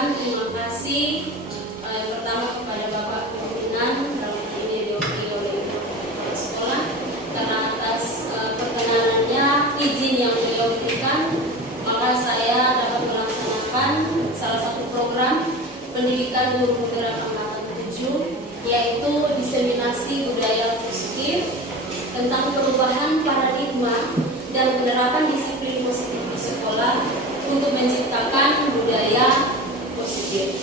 ucapkan terima kasih pertama kepada Bapak Pimpinan dalam hal ini diwakili oleh Kepala Sekolah karena atas perkenanannya izin yang beliau berikan, maka saya dapat melaksanakan salah satu program pendidikan guru penggerak angkatan 7, yaitu diseminasi budaya positif tentang perubahan paradigma dan penerapan disiplin positif di sekolah untuk menciptakan budaya positif.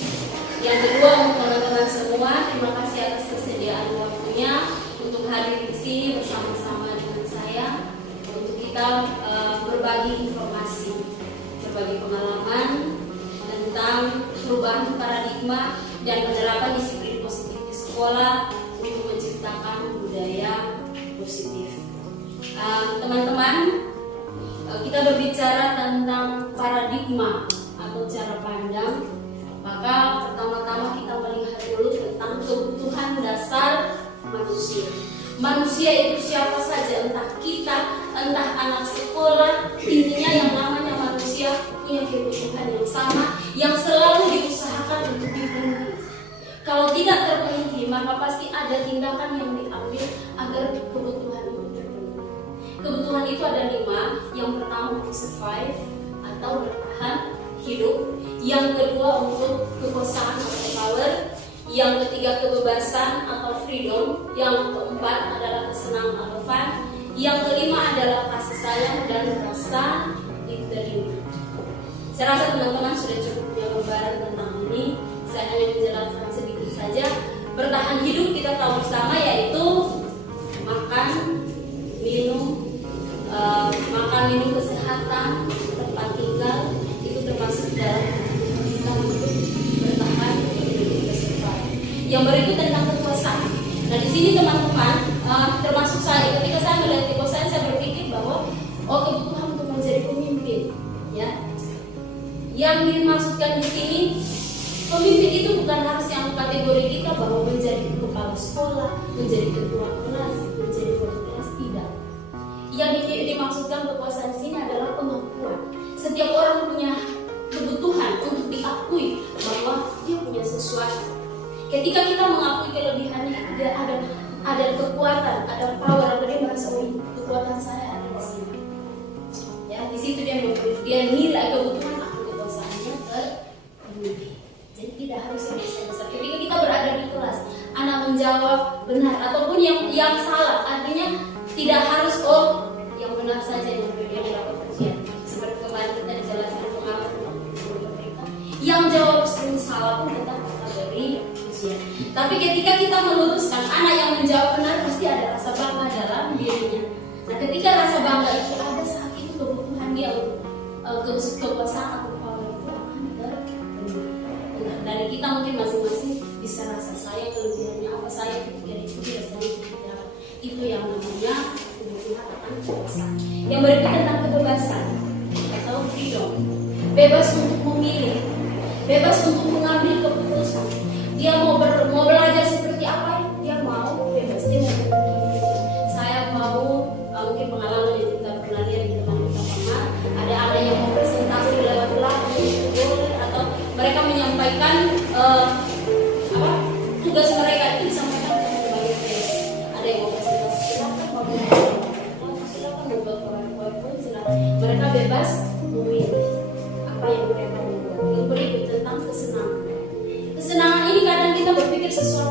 Yang kedua, untuk teman-teman semua, terima kasih atas kesediaan waktunya untuk hadir di sini bersama-sama dengan saya untuk kita berbagi informasi, berbagi pengalaman tentang perubahan paradigma dan penerapan disiplin positif di sekolah untuk menciptakan budaya positif. Teman-teman, kita berbicara tentang paradigma atau cara pandang, maka pertama-tama kita melihat dulu tentang kebutuhan dasar manusia. Manusia itu siapa saja, entah kita, entah anak sekolah, intinya yang namanya manusia punya kebutuhan yang sama, yang selalu diusahakan untuk dipenuhi. Kalau tidak terpenuhi, maka pasti ada tindakan yang diambil agar kebutuhan itu terpenuhi. Kebutuhan itu ada 5. Yang pertama untuk survive atau bertahan hidup. Yang kedua untuk kekuasaan atau power. Yang ketiga kebebasan atau freedom. Yang keempat adalah kesenangan atau fun. Yang kelima adalah kasih sayang dan rasa diterima. Saya rasa teman-teman sudah cukup punya gambaran tentang ini. Saya hanya menjelaskan sedikit saja. Bertahan hidup kita tahu bersama yaitu makan, minum, kesehatan, tempat tinggal, itu termasuk dalam kita untuk bertahan hidup bersama. Yang berikut tentang kekuasaan. Nah di sini teman-teman, termasuk saya, ketika saya melihat kekuasaan, saya berpikir bahwa kebutuhan untuk menjadi pemimpin, ya. Yang dimaksudkan di sini, pemimpin itu bukan harus yang kategori kita bahwa menjadi kepala sekolah, menjadi ketua kelas, menjadi wakil kelas, tidak. Yang dimaksudkan kekuasaan di sini adalah pengakuan. Setiap orang punya kebutuhan untuk diakui bahwa dia punya sesuatu. Ketika kita mengakui kelebihannya, dia ada kekuatan, ada power, atau dia merasa kekuatan saya ada di sini. Ya, di situ dia nilai kebutuhan atau kekuasaannya terpenuhi. Jadi tidak harus yang besar-besar. Ketika kita berada di kelas, anak menjawab benar ataupun yang salah, artinya tidak harus yang benar saja yang dapat ujian. Seperti kemarin kita dijelaskan pengalaman mereka, yang jawab sering salah pun tetap beri ujian. Tapi ketika kita meluruskan, anak yang menjawab benar pasti ada rasa bangga dalam dirinya. Nah, ketika rasa bangga itu ada, saat itu kebutuhan dia untuk kekuasaan atau power itu akan terpenuhi. Dari kita mungkin masing-masing bisa rasa saya kelebihannya apa, saya ketika itu biasanya tidak. Itu yang namanya kebutuhan akan kekuasaan. Yang berikut tentang kebebasan atau freedom. Bebas untuk memilih, bebas untuk mengambil keputusan. Dia mau belajar seperti apa, dia mau bebas. Dia mau begitu. Saya mau mungkin pengalaman yang kita pernah lihat di teman kita ada yang mau presentasi lewat lagu, boleh, atau mereka menyampaikan tugas mereka itu disampaikan ke berbagai tes. Ada yang mau presentasi, silakan mau membuat PowerPoint, silakan. Mereka bebas memilih apa yang mereka mau buat. Yang berikut tentang kesenangan. Kesenangan ini kadang kita berpikir sesuatu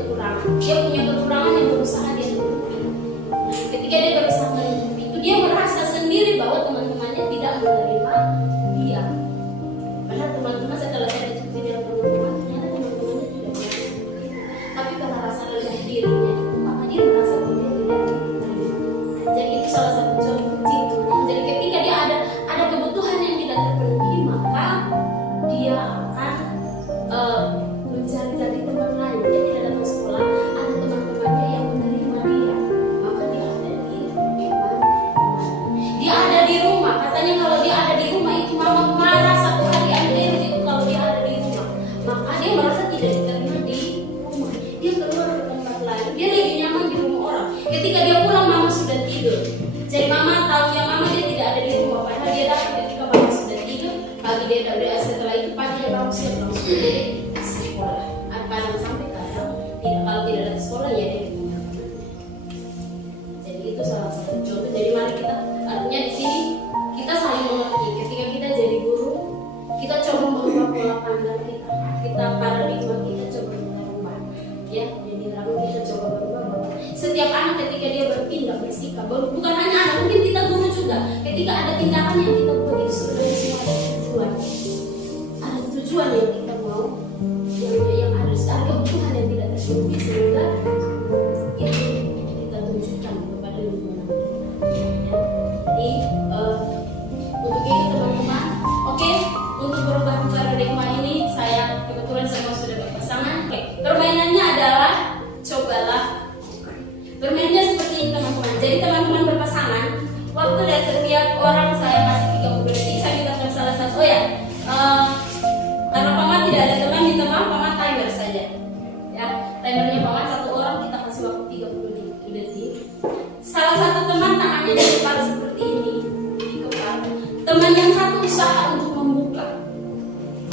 kekurangan. Dia punya kekurangan yang berusaha dia tutupi. Ketika dia berusaha menutupi itu, dia merasa sendiri bahwa teman-temannya tidak menerima dia. Padahal teman-teman setelah saya diskusi dengan teman-teman, ternyata teman-temannya tidak menerima. Tapi karena rasa rendah dirinya, maka dia merasa bahwa dia tidak diterima. Jadi itu salah satu contoh kecil. Jadi ketika dia ada kebutuhan yang tidak terpenuhi, maka dia akan mencari-cari teman lain. Dia tidak datang sekolah, ada teman-temannya yang menerima dia, maka dia ada di teman. Dia ada di rumah, katanya kalau dia ada di rumah itu mama marah satu hari ambil itu kalau dia ada di rumah, maka dia merasa tidak diterima di rumah. Dia keluar ke tempat lain, dia lebih nyaman di rumah orang. Ketika dia pulang mama sudah tidur, jadi mama tahunya mama dia tidak ada di rumah, padahal dia tahu ketika mama sudah tidur, pagi dia tahu dia setelah itu pagi dia bangun siap langsung dari sekolah. Kadang sampai kadang tidak, kalau tidak ada sekolah ya dia di rumah. Jadi itu salah satu contoh. Jadi mari kita, artinya di sini kita saling mengerti. Ketika kita jadi guru, kita coba merubah pola pandang kita paradigma kita coba kita rubah. Ya, jadi lalu kita coba berubah bahwa setiap anak ketika dia bertindak bersikap, bukan hanya anak, mungkin kita guru juga. Ketika ada tindakan yang kita buat itu sebenarnya semua ada tujuan. Ada tujuan yang kita mau, yang ada kebutuhan yang tidak terpenuhi, sehingga itu kita tunjukkan kepada lingkungan kita. Ya. Jadi untuk itu teman-teman, oke, untuk berubah paradigma ini saya kebetulan semua sudah berpasangan. Permainannya adalah cobalah bermainnya seperti ini teman-teman. Jadi teman-teman berpasangan, waktu dari setiap orang saya kasih 30 detik. Saya minta salah satu, oh ya, karena paman tidak ada teman, minta maaf paman timer saja. Ya, timernya paman satu orang kita kasih waktu 30 detik. Salah satu teman tangannya di depan seperti ini di kepala. Teman yang satu usaha untuk membuka.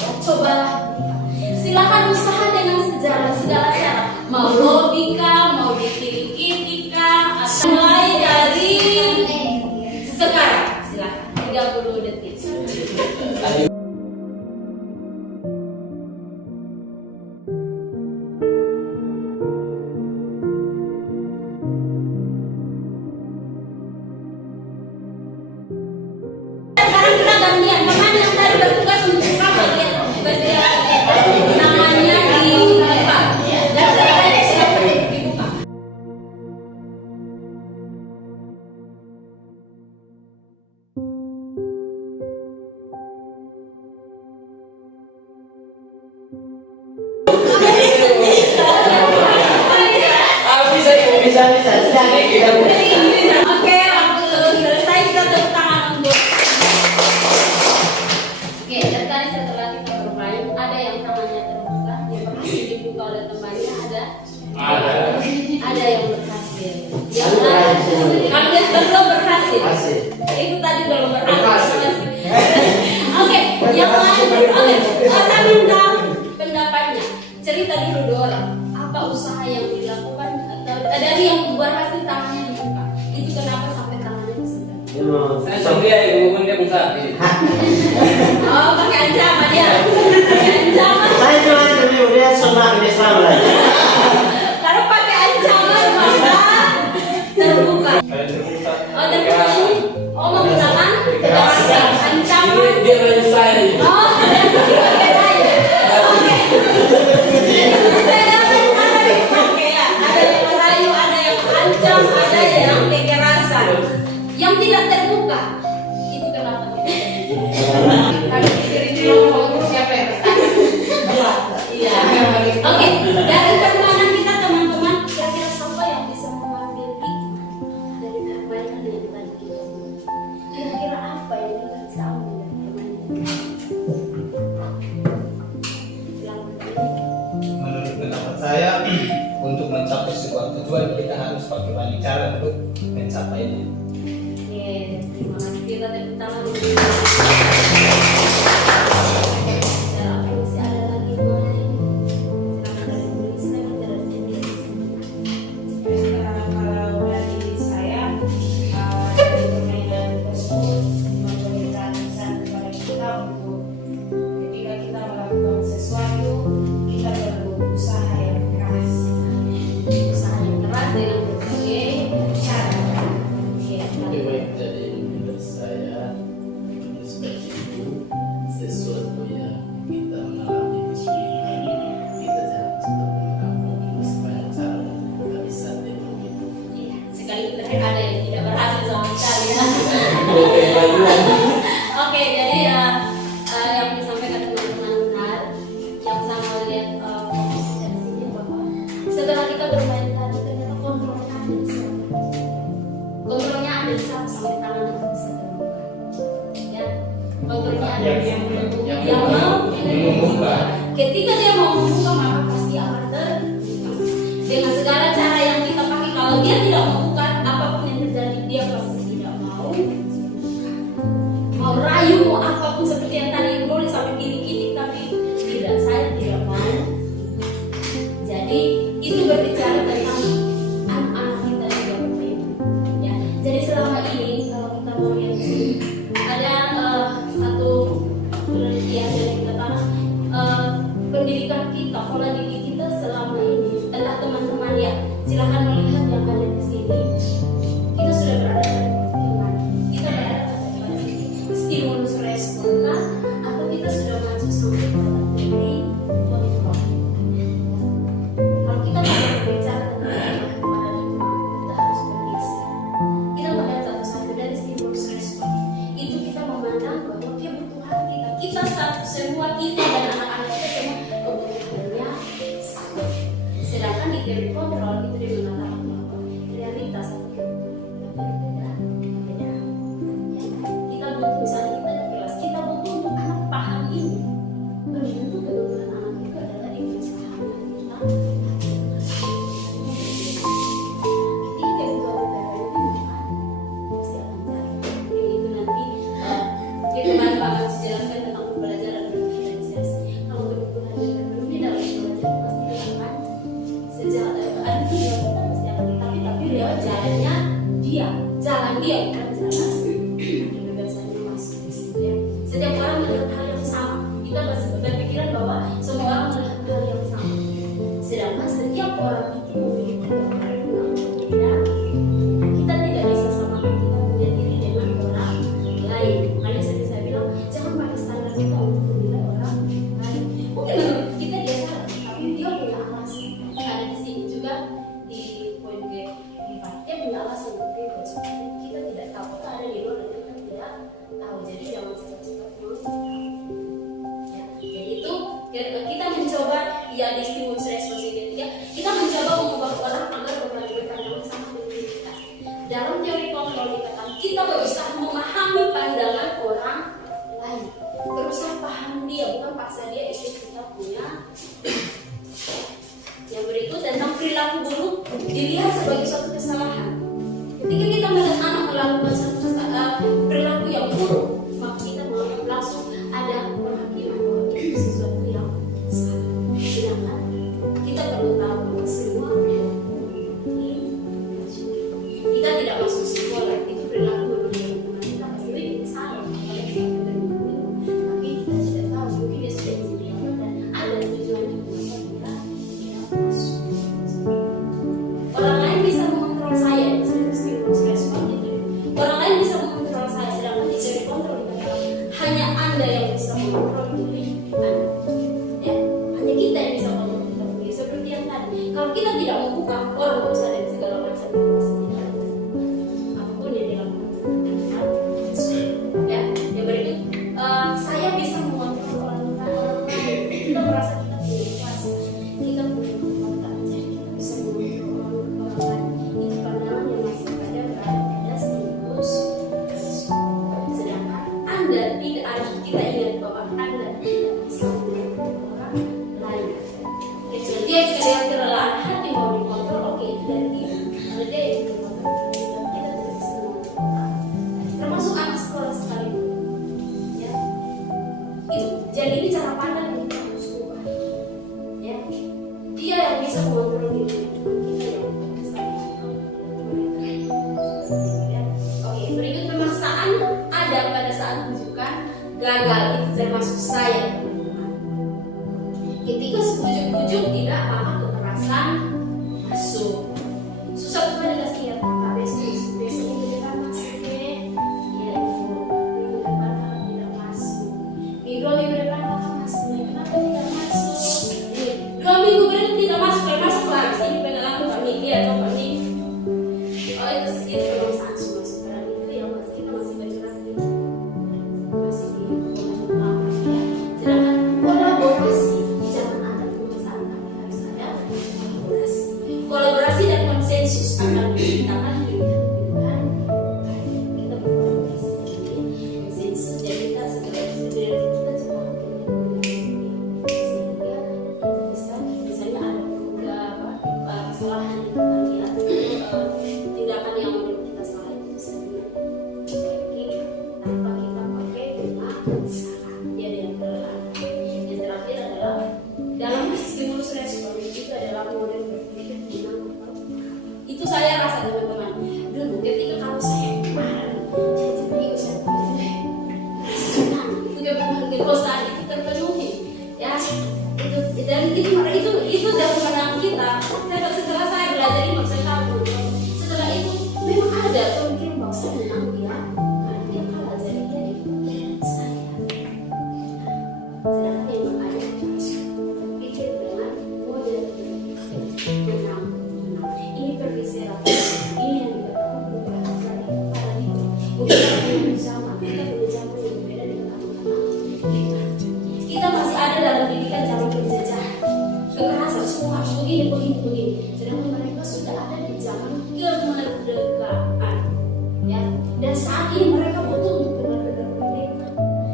Ya, cobalah buka. Silakan usaha dengan segala cara. Mau logika, mau dikiri-kiri, atau mulai dari sekarang. Silakan 30 detik. Sekarang kita gantian, teman yang tadi bertugas untuk apa dia? Namanya dibuka. Dan sekarang silakan dibuka. Oke, waktu selesai kita tepuk tangan untuk. Oke, dan tadi setelah kita bermain, ada yang tangannya terbuka, yang berhasil dibuka oleh temannya, ada yang berhasil. Yang kalian belum berhasil. Itu tadi belum berhasil. Oke, yang lain, saya minta pendapatnya. Cerita dulu dua orang. Apa usaha yang dilakukan dari yang berhasil tangannya dibuka? Itu kenapa sampai tangannya bisa terbuka? Saya sendiri yang ngomong dia buka. Oh, pakai ancaman ya? Pakai ancaman. Saya cuma demi dia senang di sana. Kalau pakai ancaman maka terbuka. Oh, terbuka ini? Oh, menggunakan bahasa ancaman. Dia rayu saya. Oh, pakai rayu. Oke. Saya dapat ada yang pakai ya. Ada yang merayu, ada yang ancam, ada yang kekerasan. Yang tidak terbuka. Itu kenapa tidak terbuka? Tadi pikir ngomong siapa yang bertanya? Iya. Oke. Dari permainan kita teman-teman, kira-kira siapa yang bisa mengambil hikmah dari permainan yang tadi kita buat? Kira-kira apa yang kita bisa ambil dari permainan ini? Menurut pendapat saya, untuk mencapai sebuah tujuan kita harus pakai banyak cara untuk mencapainya. Oke, terima kasih. Kita tepuk tangan. Cara apa yang masih ada lagi boleh? Silakan dari tulisan atau dari sini. Kalau dari saya, dari permainan tersebut memberikan pesan kepada kita untuk ketika kita melakukan sesuatu, kita perlu usaha yang keras. dengan berbagai cara. Ya, Oke baik, jadi menurut saya seperti itu sesuatu yang kita mengalami kesulitan kita jangan cepat mengambil supaya cara untuk kita bisa teknologi itu. ya, sekali terakhir ada yang tidak berhasil sama sekali ya. Oke, jadi yang disampaikan teman-teman benar, yang sama lihat dari sini bahwa setelah kita bermain tadi ternyata kontrolnya ada di sana. Kontrolnya ada di sana sampai tangan kita bisa terbuka. Ya, kontrolnya ada di sana. Yang mau membuka. Ketika dia mau membuka maka pasti akan terbuka. Dengan segala cara yang kita pakai, kalau dia tidak membuka, apapun yang terjadi dia pasti tidak mau. Mau rayu, mau apapun seperti yang tadi boleh sampai kirik-kirik, tapi tidak, saya tidak mau. Jadi itu berbicara tentang anak-anak kita juga bermain. Ya, jadi selama ini kalau kita mau lihat di sini ada satu penelitian dari katakan pendidikan kita, pola didik kita selama ini. Entah teman-teman ya, silahkan melihat yang ada di sini. Kita sudah berada di mana? Kita berada pada stimulus respon kan? Atau kita sudah masuk sampai pada delay control. Kalau kita mau berbicara tentang paradigma, kita harus berisi. Kita melihat satu-satu dari stimulus respon. Itu kita memandang bahwa kebutuhan kita semua kita dan anak-anak kita semua kebutuhannya sama. Sedangkan di teori kontrol itu dia mengatakan bahwa realitas atau kebutuhan berbeda. Ya. Kita butuh, misalnya kita di kelas, kita butuh untuk anak paham ini. Belum tentu kebutuhan anak itu adalah di paham kita. Ini kebutuhan itu bukan pasti akan cari. Itu nanti kita akan jelaskan tentang pembelajaran berorganisasi. Kalau kebutuhan yang berbeda dalam pelajaran pasti akan sejak ada tujuan kita pasti akan tapi lewat jalannya dia, jalan dia bukan jalan kebebasannya masuk di situ ya. Setiap orang melihat hal yang sama. Kita berpikiran bahwa semua orang melihat hal yang sama. Sedangkan setiap orang itu memiliki gambaran yang berbeda. Kita tidak bisa samakan kita punya diri dengan orang lain. Makanya sering saya bilang jangan pakai standar kita untuk menilai orang lain. Mungkin menurut kita dia salah, tapi dia punya alasan. Ada di sini juga di poin G4 dia punya alasan untuk itu. Kita tidak tahu, kita ada di luar dan kita tidak tahu. Jadi jangan cepat-cepat ya. Jadi itu kita mencoba ya di stimulus respons ini ya, kita mencoba mengubah orang agar berbagi pandangan sama dengan kita. Dalam teori kontrol dikatakan kita berusaha memahami pandangan orang lain, berusaha paham dia, bukan paksa dia ikut kita punya. Yang berikut tentang perilaku buruk dilihat sebagai suatu kesalahan. Ketika kita melihat anak melakukan suatu perilaku yang buruk, maka kita menganggap langsung ada penghakiman bahwa itu sesuatu yang salah. Sedangkan kita perlu tahu bahwa semua perilaku ini kita tidak masuk sekolah itu perilaku buruk yang kita pasti ini salah. Tapi kita tidak tahu mungkin dia sudah disediakan dan ada tujuannya kenapa kita tidak masuk. Orang lain bisa mengontrol saya, stimulus respon itu. Orang lain bisa mengontrol saya, sedangkan di teori kontrol hanya Anda yang bisa mengontrol diri Anda. Ya, hanya kita yang bisa mengontrol diri. Seperti yang tadi, kalau kita tidak membuka, orang berusaha dari segala macam apapun yang dilakukan. Ya, yang berikut, saya bisa mengontrol orang lain. Kita merasa kita punya kuasa, kita punya kekuatan, jadi kita bisa mengontrol orang lain. Itu pandangan yang masih berada pada stimulus. Sedangkan Anda tidak harus kita ingat bahwa Anda tidak bisa mengontrol orang lain. Kecuali dia sekali kelelahan hati mau dikontrol, oke itu dari dia. Kalau dia akan menciptakan pilihan kita berkomunikasi sensitif. Jadi kita sebenarnya kita cuma sehingga kita bisa misalnya ada kesalahan yang kita lihat tindakan yang menurut kita salah itu bisa diperbaiki tanpa kita pakai salah. Jadi yang terakhir adalah dalam stimulus respon itu adalah model berpikir menang. Itu saya rasa teman-teman. Dulu ketika kalau saya marah, itu saya senang. Itu kepuasan itu terpenuhi. Ya, itu dan itu dalam menang kita. Setelah saya belajar ini saya tahu. Setelah itu memang ada pemikiran bahwa saya menang dia. Dia kalah jadi saya. Sedangkan memang ada berpikir dengan model menang. Ini pergeseran. Ini yang dikatakan perubahan paradigma. Mungkin kita belum sama, kita belum sama yang berbeda dengan anak-anak kita masih ada dalam pendidikan zaman penjajahan. Kekerasan semua harus begini. Sedangkan mereka sudah ada di zaman kemerdekaan. Ya, dan saat ini mereka butuh untuk benar-benar merdeka.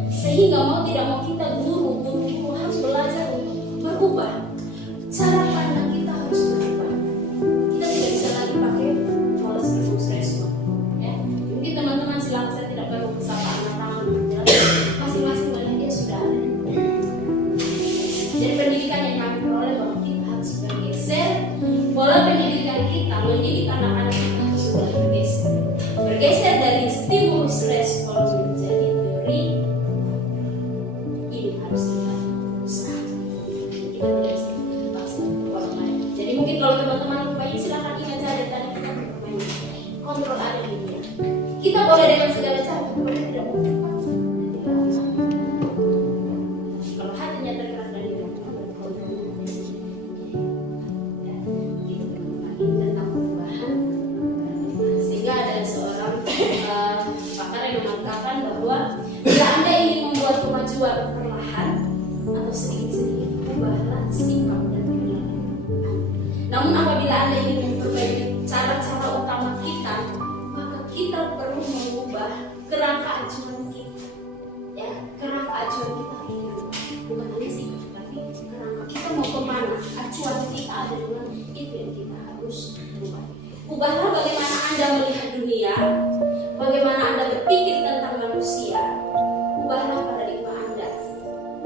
Sehingga mau tidak mau kita guru harus belajar untuk berubah. Cara pandang kita harus berubah. Kita tidak bisa lagi pakai pola stimulus respon. Ya, mungkin teman-teman silakan, saya tidak perlu kesalahan tangan masing-masing melihat dia sudah ada. Jadi pendidikan yang kami peroleh bahwa kita harus bergeser pola pendidikan kita mendidik anak-anak kita harus mulai bergeser dari stimulus respon menjadi teori. Ini harus kita usahakan. Kita tidak bisa paksa orang lain. Jadi mungkin kalau teman-teman lupa silakan ingat saya dan kita bermain. Kontrol ada di dia. Kita boleh dengan segala cara, boleh tidak boleh. Kalau hatinya tergerak dari tentang perubahan. Sehingga ada seorang pakar yang mengatakan bahwa bila Anda ingin membuat kemajuan perlahan atau sedikit-sedikit, ubahlah sikap dan perilaku Anda. Namun apabila Anda ingin memperbaiki cara-cara utama kita, maka kita perlu mengubah kerangka acuan kita. Ya, kerangka acuan kita bukan hanya sikap, tapi kerangka kita mau kemana, acuan kita ada dengan itu yang kita harus ubah. Ubahlah bagaimana Anda melihat dunia, bagaimana Anda berpikir tentang manusia. Ubahlah paradigma Anda,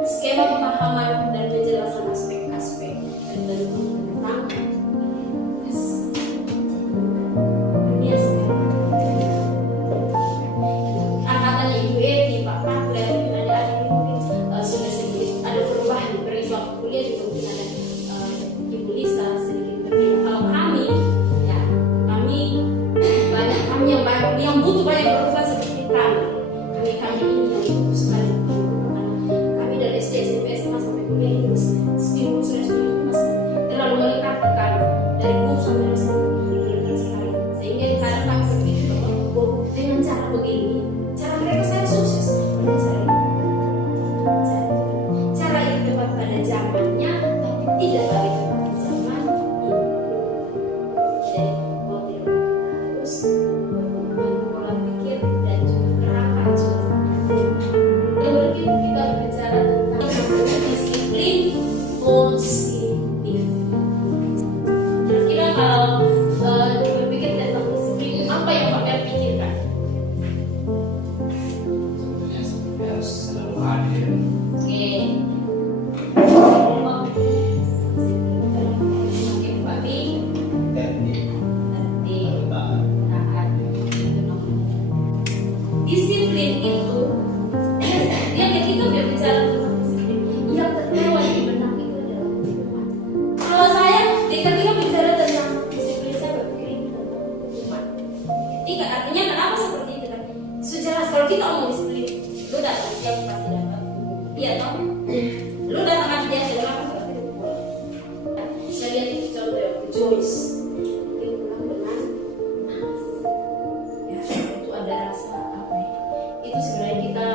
skema pemahaman dan penjelasan aspek-aspek tentang dunia sekarang. Angkatannya Ibu Eti, Pak Patler, adik-adik mungkin sudah sedikit ada perubahan. Beri waktu kuliah juga mungkin ada Ibu Lisa sedikit berbeda. Kalau kami banyak, kami yang butuh banyak berubah seperti kami ini yang butuh sekali karena kami dari SD, SMP, SMA sampai kuliah ini stimulus respon itu masih terlalu melengkapi kami dari guru sampai dosen melengkapi sekali, sehingga kadang kami berpikir bahwa dengan cara begini cara mereka saya sukses, cara itu tepat pada zamannya tapi tidak balik pada zaman ini. Jadi mau tidak harus berubah pola pikir dan juga kerangka acuan. Yang berikut kita berbicara tentang disiplin positif. Kira-kira kalau berpikir tentang disiplin, apa yang Pak Ber pikirkan? Sebetulnya seperti harus selalu hadir. Oke. Oke, Pak Bi. Tertib, Nanti taat. taat. Disiplin itu dia ketika berbicara tentang disiplin yang terlewat di benak itu adalah hukuman. Kalau saya ketika bicara tentang disiplin saya berpikir ini tentang hukuman. Ketika artinya kenapa seperti itu kan? Secara kalau kita ngomong disiplin, lu datang dia pasti dapat hukum. Iya toh? Lu datang aja dia sudah makan pasti hukum. Saya lihat itu contoh yang Joyce. Dia pulang dengan nangis. Ya, itu ada rasa apa ya? Itu sebenarnya kita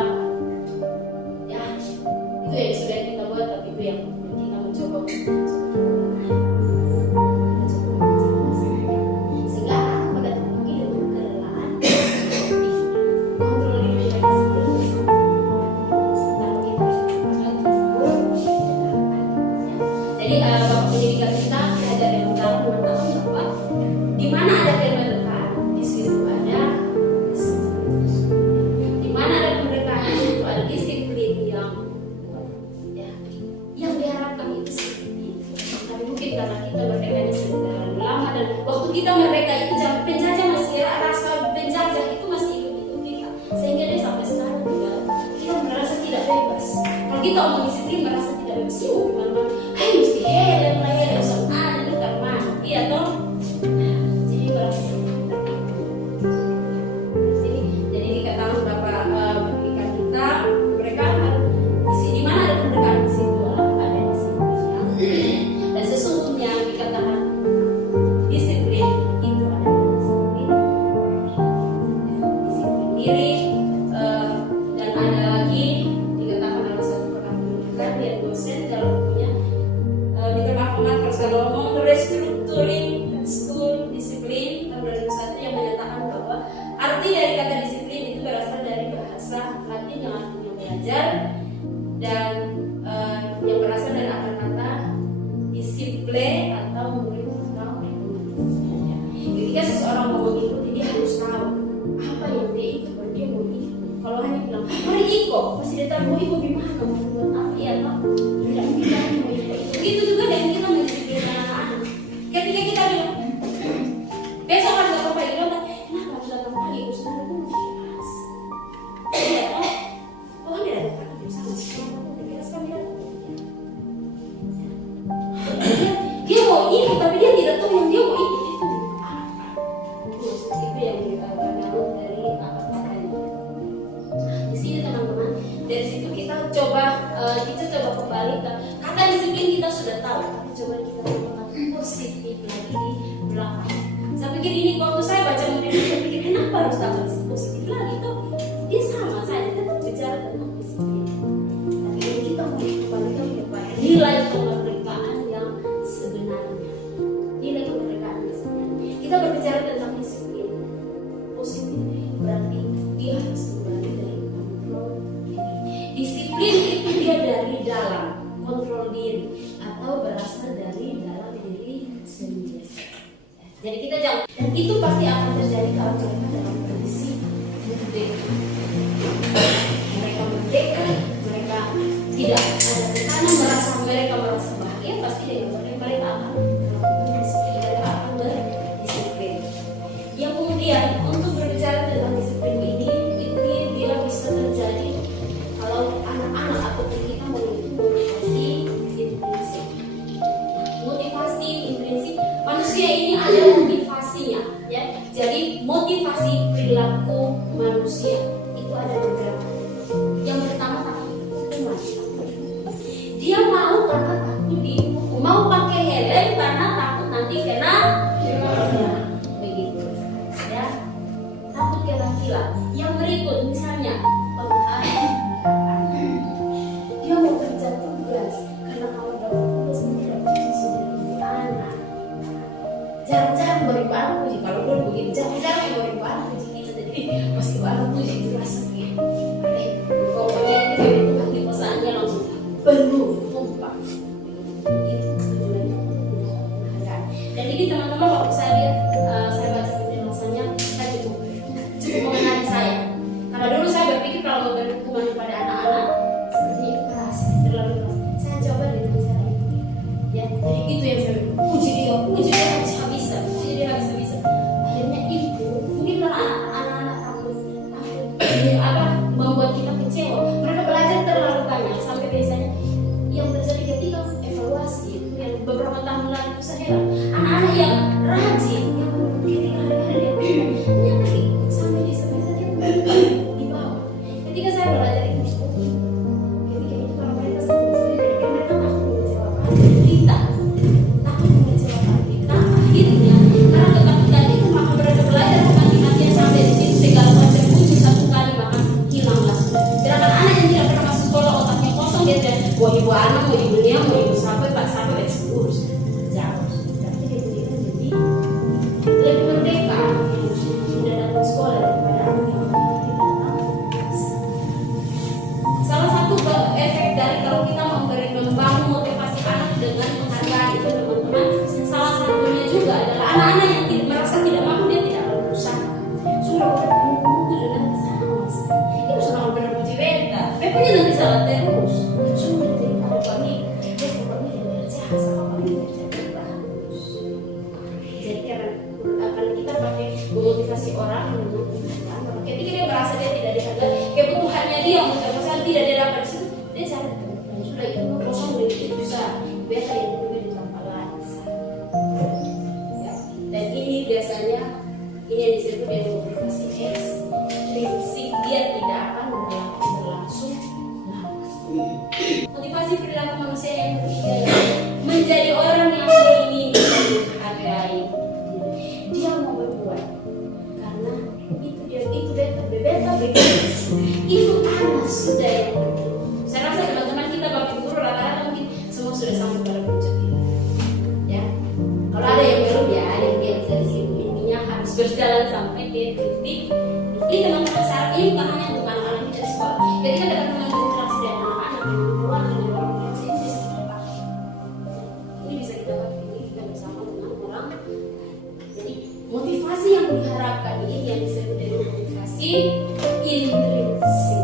ya itu yang sudah kita buat, tapi itu yang kita mencoba sehingga kita merdeka itu penjajah masih rasa penjajah itu masih hidup kita, sehingga dia sampai sekarang juga kita merasa tidak bebas. Kalau kita omong disiplin merasa tidak bebas, sih gimana? Hai mesti helm lah ya, usah ada di kamar, iya toh. Jadi merasa jadi dikatakan beberapa pendidikan kita mereka di sini mana ada pendidikan di situ ada di sini. Dan sesungguhnya dikatakan disiplin itu ada disiplin diri, dan ada lagi dikatakan dalam satu pendidikan dia dosen dalam bukunya diterjemahkan Salomo Restructuring School Discipline tahun 2001 yang menyatakan bahwa arti dari kata disiplin itu berasal dari bahasa Latin yang artinya belajar, dan yang berasal dari akar kata disiple atau murid atau ketika seseorang mau mengikuti dia harus tahu apa yang dia ikut, dia mau ikut. Kalau hanya bilang mari ikut, pasti dia tahu mau ikut gimana, mau buat apa, ya toh tidak mungkin dia mau ikut. Begitu juga dengan kita mendisiplinkan anak-anak. Ketika kita bilang besok harus datang pagi, kenapa harus datang pagi? Usaha itu jelas. Ya toh, Tuhan tidak ada kata bersama sekolah, kita sekali datang. Dia mau ikut tapi dia tidak tahu yang dia mau ikut itu apa. Itu yang dikatakan dari apa-apa ini. Di sini teman-teman, dari situ kita coba kembali ke kata disiplin kita sudah tahu, tapi coba kita menggunakan positif lagi di belakang. Saya pikir ini waktu saya baca model saya pikir kenapa harus tambah positif lagi tuh? Dia sama saja tetap bicara tentang disiplin. Tapi ini kita mau kembalikan kepada nilai kemerdekaan yang sebenarnya. Nilai kemerdekaan yang sebenarnya. Kita berbicara tentang disiplin positif, berarti dia harus kembali dari kontrol diri. Disiplin itu dia dari dalam, kontrol diri, atau berasal dari dalam diri sendiri. Jadi kita jangan, dan itu pasti akan terjadi kalau mereka dalam kondisi merdeka. Mereka merdeka, mereka tidak ada tekanan, mereka merasa bahagia, pasti dengan mereka akan melakukan disiplin, mereka akan berdisiplin. Yang kemudian untuk berbicara tentang disiplin ini dia bisa terjadi kalau anak-anak atau kita memiliki motivasi intrinsik. Motivasi intrinsik, manusia ini ada motivasinya, ya. Jadi motivasi perilaku manusia itu ada beberapa. Yang pertama takut hukuman. Dia mau karena takut dihukum, mau pakai helm karena takut nanti kena begitu, ya. Takut kena tilang. Yang berikut misalnya penghargaan. Dia mau kerja tugas karena kalau dapat tugas tidak bisa jadi anak. Jarang-jarang beri barang puji, kalau belum begitu jarang-jarang beri barang puji kita, jadi pasti barang puji itu rasanya pokoknya itu di pesannya langsung penuh tumpah. Itu tujuannya penghargaan. Dan ini teman-teman waktu saya lihat saya baca penjelasannya saya cukup mengenai saya, karena dulu saya berpikir kalau memberi hukuman kepada anak-anak seperti itu keras, terlalu keras. Saya coba dengan cara ini, ya. Jadi itu yang saya puji dia habis-habisan, puji dia habis-habisan. Akhirnya itu mungkin karena anak-anak takut membuat kita kecewa. Mereka belajar terlalu banyak sampai biasanya yang terjadi ketika evaluasi itu yang beberapa tahun lalu itu saya heran, anak-anak yang rajin yang ketika hari-hari dia sampai di semester dia di bawah. Ketika saya belajar itu ketika itu kalau mereka sendiri mereka takut mengecewakan kita, akhirnya karena ketakutan itu maka mereka belajar mati-matian sampai di situ segala macam muncul satu kali maka hilang langsung. Sedangkan anak yang tidak pernah masuk sekolah otaknya kosong, dia mau ibu anak, mau ibu dia, mau ibu sampai urus jauh. Tapi dia berikan jadi lebih merdeka yang sudah datang sekolah daripada anak yang tidak datang. Salah satu efek dari kalau kita membangun motivasi anak dengan penghargaan itu teman-teman, salah satunya juga adalah anak-anak yang merasa tidak mampu, dia tidak berusaha. Sudah buku dan salah. Itu sudah berpuji beta. Pokoknya nanti salah terus. Sudah daripada kami, dia pokoknya dia kerja sama kami kerja bagus. Jadi karena memotivasi orang untuk bertahan. Ketika dia merasa dia tidak dihargai, kebutuhannya dia untuk masalah tidak dia dapat itu, dia cari kebutuhan. Sudah itu kosong itu bisa beta yang lebih ditambah lagi. Ya. Dan ini biasanya ini yang disebut dengan motivasi ekstrinsik, dia tidak akan berlangsung lama. Motivasi perilaku manusia yang ketiga menjadi orang yang diingini dan dihargai. Dia mau berbuat karena itu beta itu anak sudah yang penting. Saya rasa teman-teman kita bapak guru rata-rata mungkin semua sudah sampai pada puncak ini. Ya, kalau ada yang belum ya ada yang bisa disini. Intinya harus berjalan sampai ke titik. Ini teman-teman syarat ini bukan hanya untuk anak-anak kita sekolah. Ketika teman-teman berinteraksi dengan anak-anak yang berbuat dengan orang yang saya bisa kita ini bisa kita pakai kita bersama dengan orang. Jadi motivasi yang diharapkan ini yang disebut dengan motivasi intrinsik.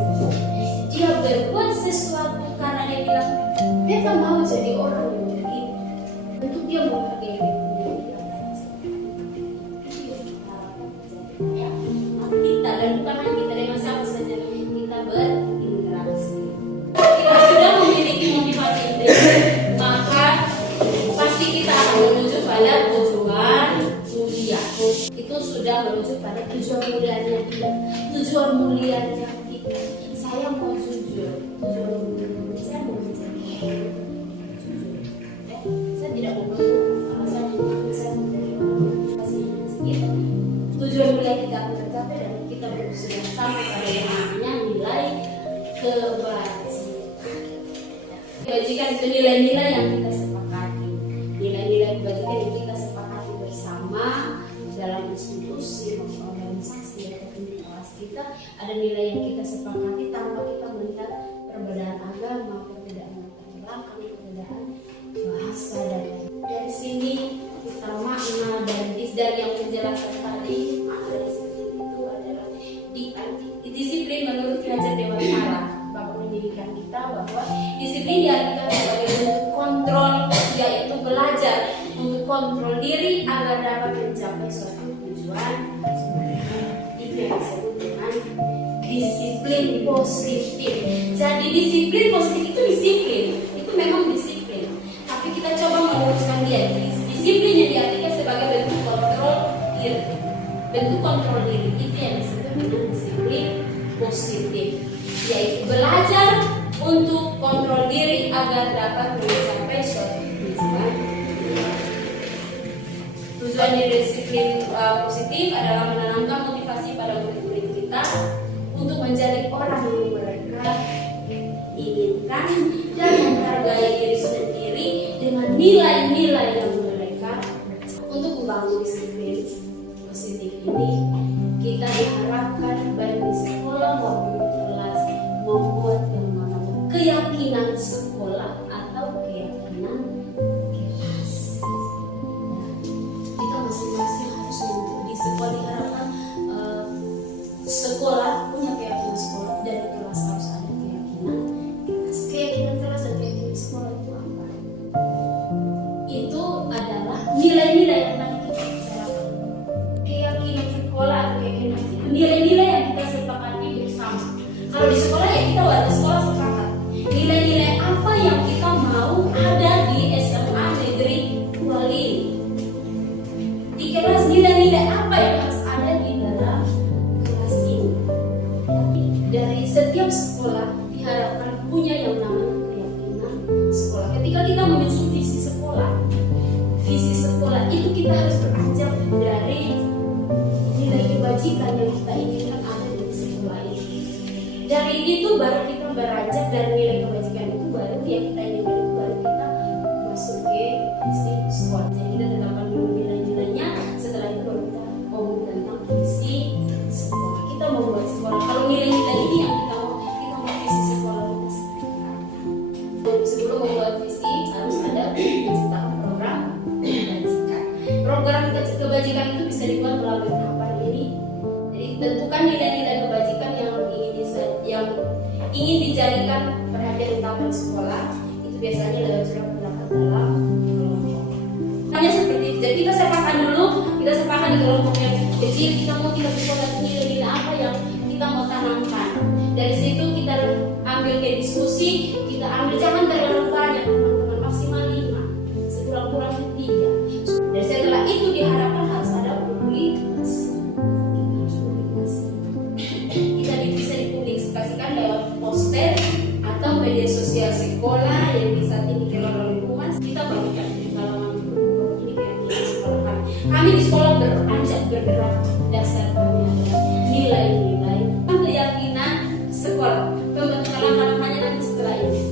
Dia berbuat sesuatu karena dia bilang beta mau jadi orang yang begini. Untuk dia menghargai ya, kita dan bukan hanya kita dengan siapa saja kita berinteraksi. Kita sudah memiliki motivasi intrinsik, maka pasti kita akan menuju pada tujuan mulia. Itu sudah menuju pada tujuan mulianya kita. Tujuan mulianya kita. Saya mau jujur. Tujuan mulia saya mau jujur. Saya tidak mau bohong. Kalau saya mau menjadi orang pasti itu. Tujuan mulia kita akan tercapai dan kita sudah sampai pada yang namanya nilai kebajikan. Kebajikan itu nilai-nilai yang kita sepakati. Nilai-nilai kebajikan yang kita sepakati bersama dalam institusi maupun organisasi ataupun di kelas kita, ada nilai yang kita sepakati tanpa kita melihat perbedaan agama, perbedaan latar belakang, perbedaan bahasa dan lain. Dari sini kita makna dari yang penjelasan tadi, makna dari sini itu adalah disiplin menurut Ki Dewantara, Bapak pendidikan kita, bahwa disiplin diartikan sebagai bentuk kontrol, yaitu belajar untuk kontrol diri agar dapat mencapai suatu tujuan. Itu yang disebut dengan disiplin positif. Jadi disiplin positif itu disiplin, itu memang disiplin. Tapi kita coba meluruskan dia. Disiplin yang diartikan sebagai bentuk kontrol diri. Bentuk kontrol diri itu yang disebut dengan disiplin positif, yaitu belajar untuk kontrol diri agar dapat mencapai suatu tujuan. Tujuan dari disiplin positif adalah menanamkan motivasi pada murid-murid kita untuk menjadi orang yang mereka inginkan dan menghargai diri sendiri dengan nilai-nilai yang mereka. Untuk membangun disiplin positif ini, kita diharapkan baik di sekolah maupun di kelas membuat yang namanya keyakinan sekolah atau keyakinan kelas. Kita masing-masing harus di sekolah diharapkan sekolah punya keyakinan sekolah dan di kelas harus ada keyakinan kelas. Keyakinan kelas dan keyakinan sekolah itu apa? Itu adalah nilai-nilai yang tadi kita bicarakan. Keyakinan sekolah atau keyakinan nilai-nilai yang kita sepakati bersama. Kalau di sekolah ya kita warga sekolah sepakat. Nilai-nilai apa yang kita mau ada di SMA Negeri Kuali. Di kelas nilai-nilai apa yang harus ada di dalam kelas ini. Dari setiap sekolah diharapkan punya yang namanya keyakinan sekolah. Ketika kita menyusun visi sekolah itu kita harus beranjak dari nilai kebajikan yang kita inginkan ada di sekolah ini. Dari itu baru kita beranjak dari nilai kebajikan itu, baru yang kita inginkan itu baru kita masuk ke visi sekolah. Jadi kita tetapkan dulu nilai-nilainya, setelah itu baru kita ngomong tentang visi sekolah. Kita mau buat sekolah. Kalau nilai-nilai ini yang kita mau visi sekolah kita seperti. Sebelum membuat visi harus ada penciptaan program kebajikan. Program kebajikan itu bisa dibuat melalui tahapan ini. Jadi tentukan nilai-nilai kebajikan yang ingin dijadikan perhatian utama sekolah. Itu biasanya dalam surat pendapat dalam kelompok. Hanya seperti itu. Jadi kita sepakat dulu, kita sepakat di kelompok yang kecil kita mau tidak sekolah nilai-nilai apa yang kita mau tanamkan. Dari situ kita ambil ke diskusi, kita ambil jangan terlalu banyak teman-teman, maksimal 5, sekurang-kurangnya 3. Dan setelah itu diharapkan harus ada publikasi. Kita bisa dipublikasikan lewat poster atau media sosial sekolah yang bisa tinggi keluar humas. Kita bagikan di halaman ini kayak sekolah kami. Kami di sekolah beranjak bergerak dasar kami adalah nilai-nilai keyakinan sekolah. Pembentukan langkah-langkahnya nanti setelah ini.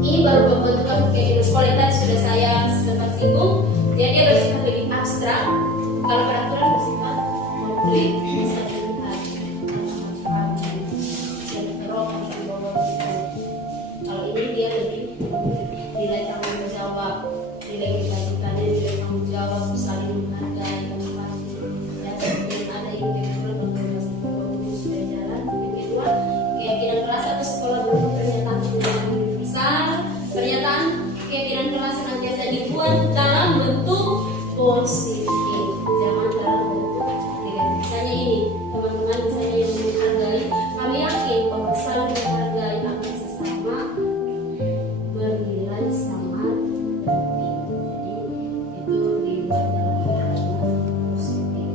Ini baru pembentukan keyakinan sekolah yang tadi sudah saya sempat singgung. Jadi dia bersifat lebih abstrak. Kalau peraturan bersifat konkret, bisa dilihat kalau ini dia lebih nilai tanggung jawab, nilai kebajikannya, nilai tanggung jawab, saling menghargai, empati, dan kemudian ada integral konfirmasi ekonomi sudah jalan. Yang kedua, keyakinan kelas atau sekolah bentuk pernyataan yang universal. Pernyataan keyakinan kelas senantiasa dibuat dalam bentuk positif, jangan dalam bentuk negatif. Misalnya ini, teman-teman, misalnya yang menghargai, kami yakin bahwa saling menghargai akan sesama bernilai sama penting. Jadi itu dibuat dalam bentuk positif.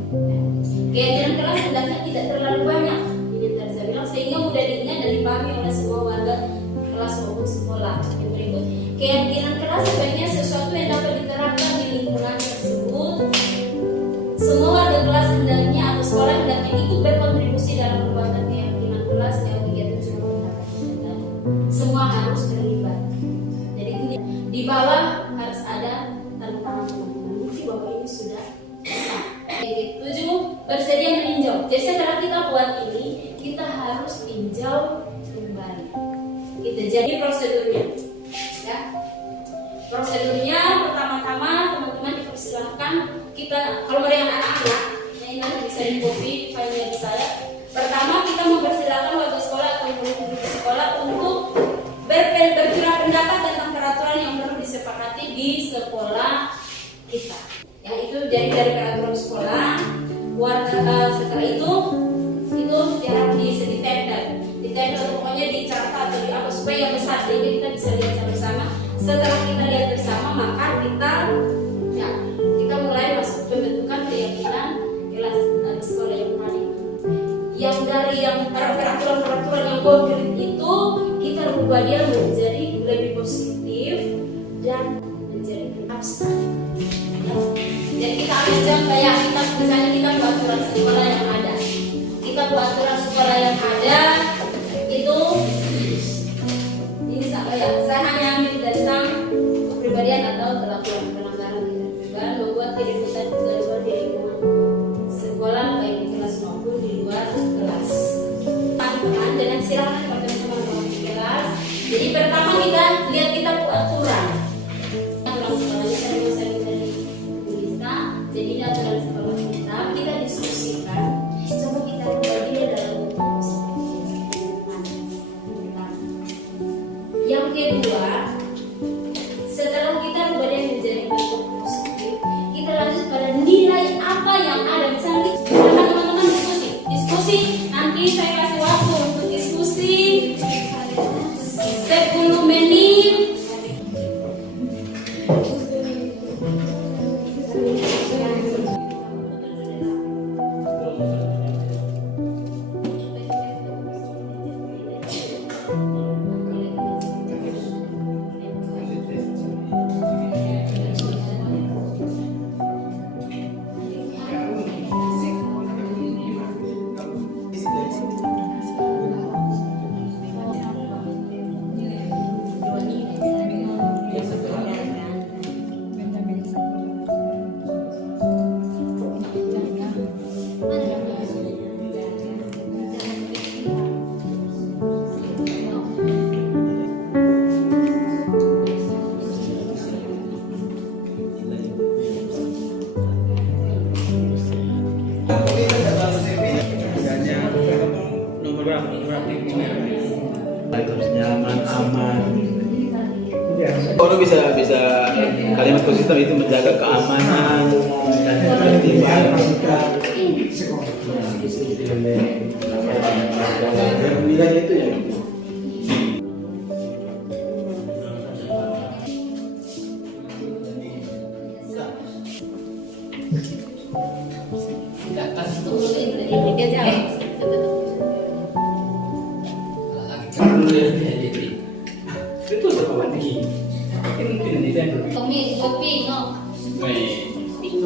Keyakinan kelas hendaknya tidak terlalu banyak, ini tadi saya bilang, sehingga mudah diingat dan dipahami oleh semua warga kelas maupun sekolah. Yang berikut, keyakinan kelas sebaiknya sesuatu yang dapat diterapkan di lingkungan tersebut. Semua warga kelas hendaknya atau sekolah hendaknya ikut berkontribusi dalam pembuatan keyakinan kelas lewat kegiatan cuma pendapat. Semua harus terlibat. Jadi di bawah harus ada tanda tangan teman-teman bukti bahwa ini sudah sah. 7. Bersedia meninjau. Jadi setelah kita buat ini, kita harus tinjau kembali. Kita jadi prosedurnya. Ya. Prosedurnya pertama-tama teman-teman dipersilahkan kita, kalau dari anak-anak ini nanti bisa di copy filenya di saya. Pertama kita mempersilahkan warga sekolah atau guru-guru sekolah untuk bercurah pendapat tentang peraturan yang perlu disepakati di sekolah kita. Yang itu jadi dari peraturan sekolah. Setelah itu harus ditempel, pokoknya dicatat atau di apa supaya yang besar sehingga kita bisa lihat sama-sama. Setelah kita lihat bersama, maka kita mulai masuk pembentukan keyakinan kelas sekolah yang paling. Yang dari yang peraturan-peraturan yang konkret itu kita rubah dia menjadi lebih positif dan menjadi abstrak. Ya. Jadi kita ambil contoh ya, misalnya kita buat aturan sekolah yang ada. Kita buat aturan sekolah yang ada itu ini saya hanya ambil tentang kepribadian atau kelakuan pelanggaran ketertiban membuat keributan kegaduhan di lingkungan sekolah baik di kelas maupun di luar kelas. Teman-teman, dan silakan kepada teman-teman di kelas. Jadi pertama kita lihat kita buat aturan sekolahnya tadi saya dari bisa. Jadi aturan sekolah kita diskusikan. Coba kita bagi dalam yang kedua, setelah kita rubah dia menjadi bentuk positif, kita lanjut pada nilai apa yang ada. Misalnya teman-teman diskusi, nanti saya kasih waktu untuk diskusi 10 menit. Harus nyaman, aman. Ya, Orang bisa kalimat konsisten itu menjaga keamanan dan ketertiban. Bilang itu ya. Itu apa lagi? Mungkin itu yang Kopi, no.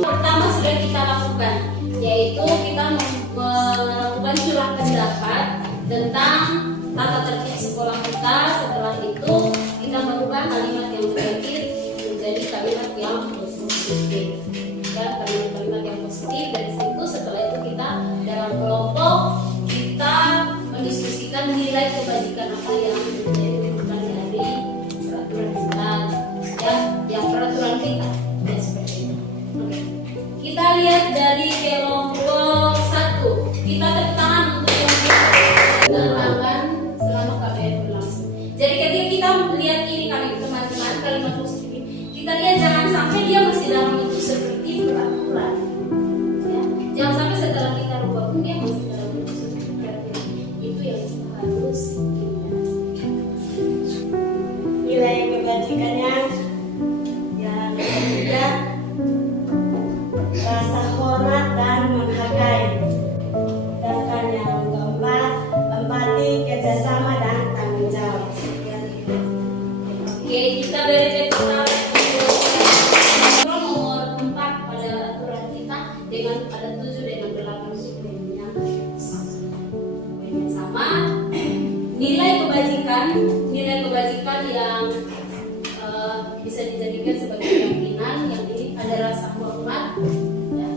Pertama sudah kita lakukan, yaitu kita melakukan curah pendapat tentang tata tertib sekolah kita. Setelah itu kita merubah kalimat yang negatif menjadi kalimat yang positif. Dan kalimat-kalimat yang positif dari situ, setelah itu kita dalam kelompok kita mendiskusikan nilai kebajikan apa yang menjadi rujukan dari peraturan kita, ya, yang peraturan kita, ya seperti itu. Oke. Kita lihat dari kelompok 1. Kita tepuk tangan untuk kelompok penerbangan selama KBM berlangsung. Jadi ketika kita melihat ini teman-teman kalimat positif ini, kita lihat jangan sampai dia masih dalam bentuk seperti peraturan. Ya. Jangan sampai setelah kita rubah pun dia masih dalam bentuk seperti peraturan. Itu yang kita harus ingat. Nilai kebajikannya yang ketiga, rasa hormat dan menghargai. Sedangkan yang keempat, empati, kerjasama dan tanggung jawab. Oke, kita beri tepuk tangan. Nomor 4 pada aturan kita dengan ada 7 dengan 8 poinnya sama. Nilai kebajikan yang bisa dijadikan sebagai keyakinan yang ini ada rasa hormat, ya.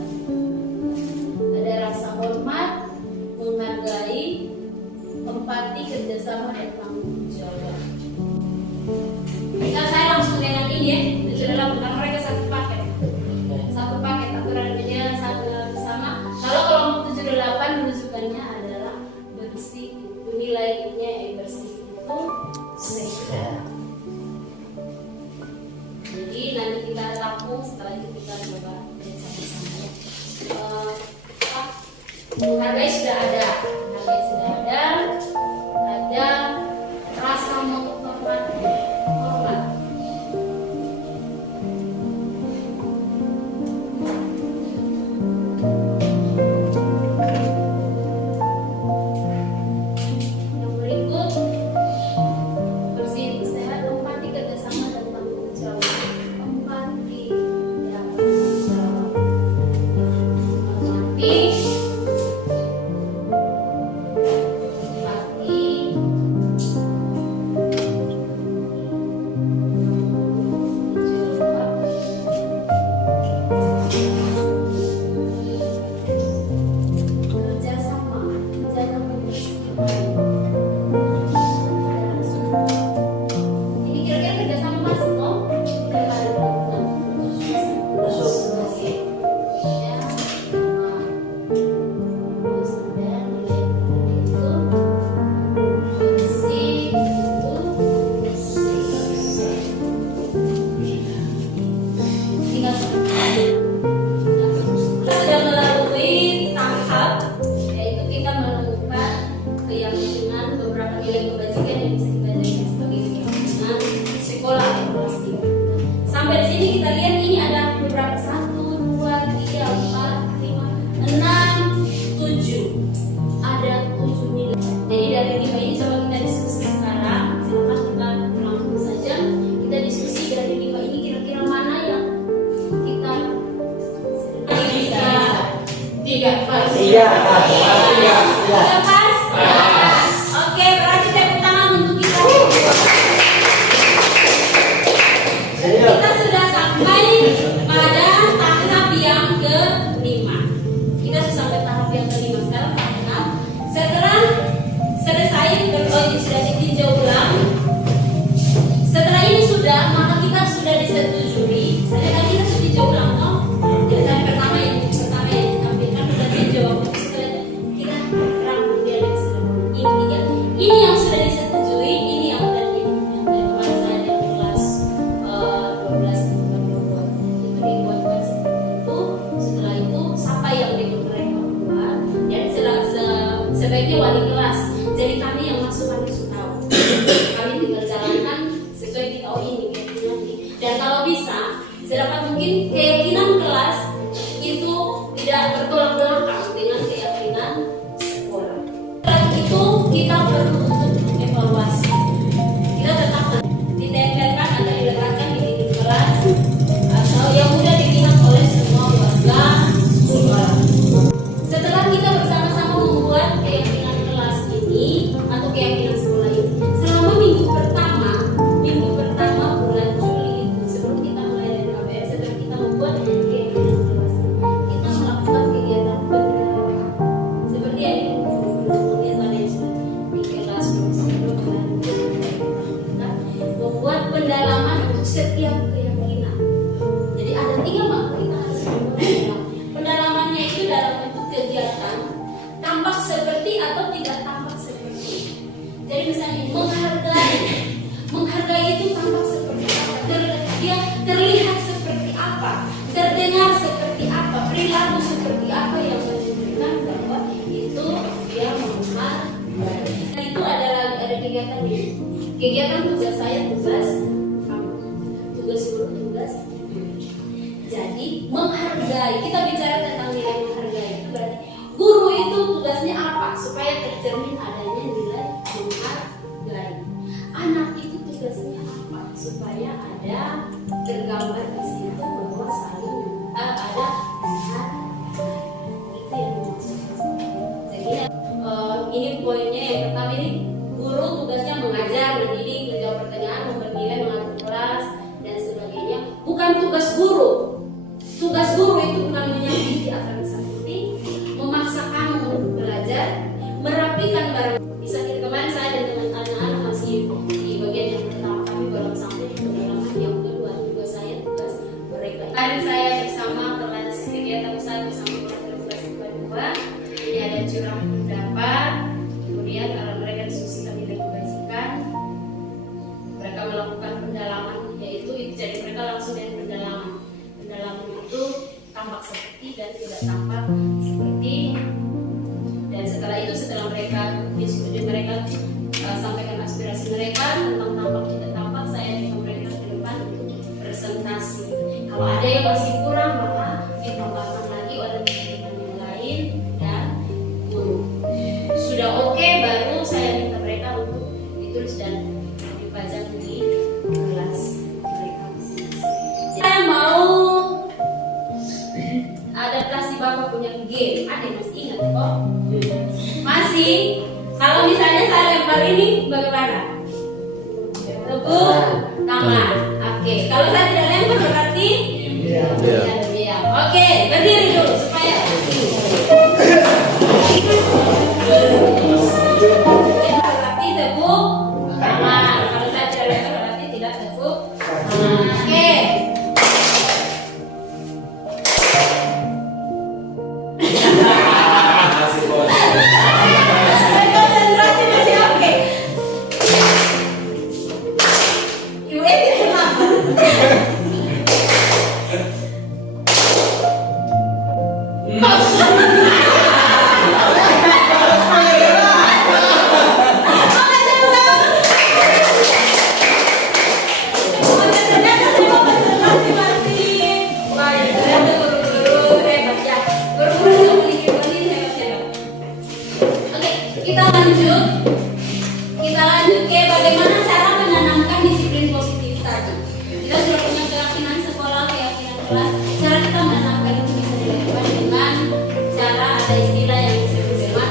Ada rasa hormat, menghargai, empati, kerjasama dan tanggung jawab. Jika saya langsung dengan ini ya, karena mereka satu paket aturannya satu sama. Kalau kelompok 78 menunjukkannya adalah bersih, itu nilainya bersih itu sehat. Jadi nanti kita tampung, setelah itu kita coba sama-sama. Menghargai sudah ada, ada rasa menghormat. Yang berikut bersih, sehat, empati, kerjasama dan tanggung jawab. Empati dan tanggung jawab. Kerjasama, menjaga kebersihan. Ini kira-kira kerjasama masuk dong? Masuk. Oke. Ya, sama. Terus dan itu bersih, itu tinggal kita sudah melalui tahap yaitu kita menemukan keyakinan beberapa nilai kebajikan yang bisa kita jadikan sebagai keyakinan sekolah atau kelas kita. Sampai di sini kita lihat ini ada beberapa 1, 2, 3, 4, 5, 6, 7. Ada 7 nilai. Jadi dari 5 ini coba kita diskusi sekarang. Silakan kita langsung saja kita diskusi dari 5 ini kira-kira mana yang kita bisa 3 pas. Iya. Tiga pas? Oke, berarti tepuk tangan untuk kita. Kita sudah sampai pada tahap yang ke-5. Kita sudah sampai tahap yang ke-5 sekarang tahap 6. Setelah selesai sudah ditinjau ulang. Setelah ini sudah, maka kita sudah disetujui. Setelah kita sudah tinjau ulang, no? Jadi yang pertama yang ditampilkan sudah tinjau. Setelah itu kita rangkum dia dari sebelum ini efeknya wali kelas. Jadi kami yang masuk kami sudah tahu. Kami tinggal jalankan sesuai kita, oh ini keyakinan ini. Dan kalau bisa sedapat mungkin keyakinan kelas itu tidak bertolak belakang dengan keyakinan sekolah. Setelah itu kita perlu untuk evaluasi. Kita tetap ditempelkan atau diletakkan di dinding kelas atau yang mudah dilihat oleh semua warga sekolah. Setelah kita bersama-sama membuat keyakinan kelas ini atau keyakinan sekolah ini, selama minggu pertama bulan Juli sebelum kita mulai dari KBR, setelah kita membuat keyakinan kelas ini, kita melakukan kegiatan pendalaman seperti yang kemudian tadi sudah di kelas sebelum kita membuat pendalaman untuk setiap keyakinan. Jadi ada 3 makna kita harus membuat pendalamannya itu dalam bentuk kegiatan tampak seperti atau tidak tampak seperti. Jadi misalnya menghargai itu tampak seperti apa, dia terlihat seperti apa, terdengar seperti apa, perilaku seperti apa yang menunjukkan bahwa itu dia menghargai. Itu ada kegiatan ini. Kegiatan tugas saya tugas guru tugas. Jadi menghargai, kita bicara tentang nilai menghargai itu berarti guru itu tugasnya apa supaya tercermin adanya nilai menghargai. Anak itu tugasnya apa supaya ada tergambar di situ bahwa saling ada menghargai. Itu yang dimaksudkan. Jadi ini poinnya yang pertama, ini guru tugasnya mengajar, mendidik, menjawab pertanyaan, memberi nilai, mengatur kelas dan sebagainya. Bukan tugas guru. Tugas guru itu bukan menyakiti akan sakiti, memaksa kamu untuk belajar, merapikan barang. Bisa kemarin saya dan teman anak-anak masih di bagian yang pertama, kami belum sampai di pendalaman yang kedua. Tugas saya tugas mereka. Kemarin saya bersama kelas kegiatan saya bersama kelas kedua. Ini ada curang pendapat, kemudian mereka diskusi kami rekomendasikan. Mereka melakukan pendalaman, yaitu jadi mereka langsung dari pendalaman. Pendalaman itu tampak seperti dan tidak tampak seperti. Dan setelah itu, setelah mereka diskusi, mereka sampaikan aspirasi mereka tentang tampak tidak tampak, saya minta mereka ke depan untuk presentasi. Kalau ada yang masih kurang, maka ditambahkan lagi oleh teman-teman yang lain dan guru. Sudah oke, baru saya minta mereka untuk ditulis dan dipajang di kelas mereka masing-masing. Saya mau adaptasi Bapak punya game. Ada yang masih ingat kok? Masih? Kalau misalnya saya lempar ini bagaimana? Tepuk tangan. Oke. Kalau saya tidak lempar berarti diam. Oke, berdiri dulu supaya berarti tepuk tangan. Kalau saya tidak lempar berarti tidak tepuk tangan. Oke. Konsentrasi masih oke. Ibu tidak kenapa? Kita lanjut ke bagaimana cara menanamkan disiplin positif tadi. Kita sudah punya keyakinan sekolah, keyakinan kelas. Cara kita menanamkan itu bisa dilakukan dengan cara ada istilah yang disebut dengan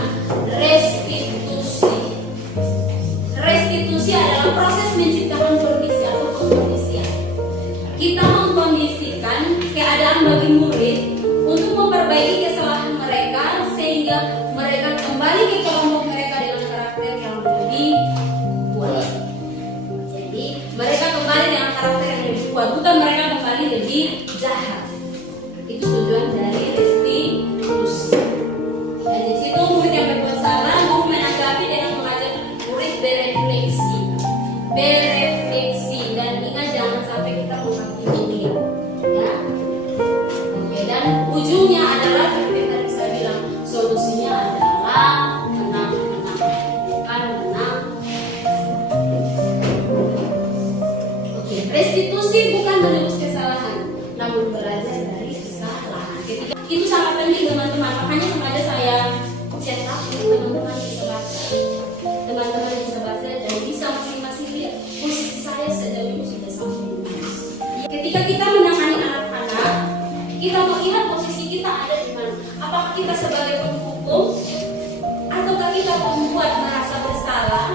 restitusi. Restitusi adalah proses menciptakan kondisi atau pengkondisian. Kita mengkondisikan keadaan bagi murid untuk memperbaiki kesalahan mereka sehingga mereka kembali ke kelompok mereka dengan karakter yang lebih kuat. sangat penting teman-teman. Makanya sengaja saya cetak teman-teman bisa baca. Teman-teman bisa baca dan bisa masing-masing lihat posisi saya sejauh ini sudah sampai di mana. Ketika kita menangani anak-anak, kita melihat posisi kita ada di mana. Apakah kita sebagai penghukum, ataukah kita pembuat merasa bersalah,